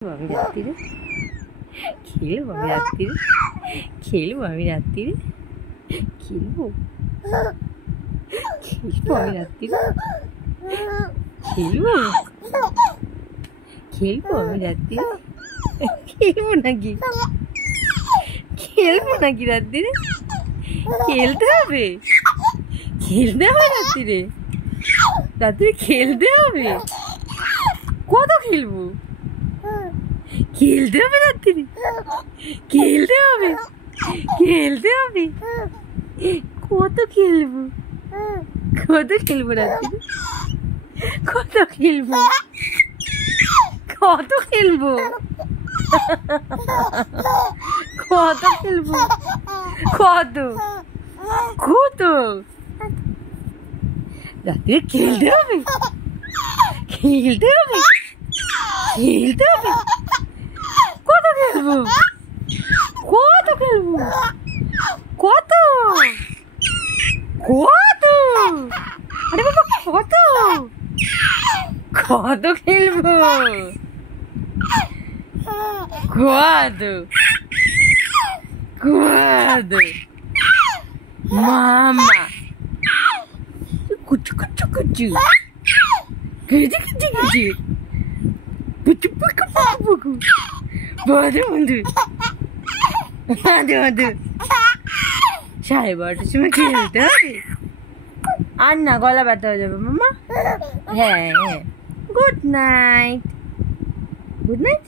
আমি রাত্রিরে খেলবো, আমি রাত্রিরে খেলবো, আমি রাত্রিরে খেলবো, খেলবো, আমি রাত্রিরে খেলবো, খেলবো, আমি রাত্রিরে খেলবো নাকি, খেলবো নাকি রাত্রিরে? খেলতে হবে, খেলতে হবে রাত্রিরে, রাত্রিরে খেলতে হবে। কত খেলবো? খেলতে হবে রাত্রিরে, খেলতে হবে, খেলতে হবে। কত খেলবো, কত খেলবো রাত্রিরে, কত খেলবো, কত খেলবো, কত খেলবো, কত কত রাত্রিরে খেলতে হবে, খেলতে হবে, খেলতে হবে। কত খেলবো, কত খেলবো, কত কত, আরে বাবা কত, কত খেলবো, কত কত মামা কুচু কুচু কুচু কুচু কুচু কুচু পুচু পুকু পুকু পুকু বধু বন্ধু বধু বধু 12:30টার সময় খেলতে হবে। আর না, গলা ব্যথা হয়ে যাবে মামা। হ্যাঁ হ্যাঁ, গুড নাইট, গুড নাইট।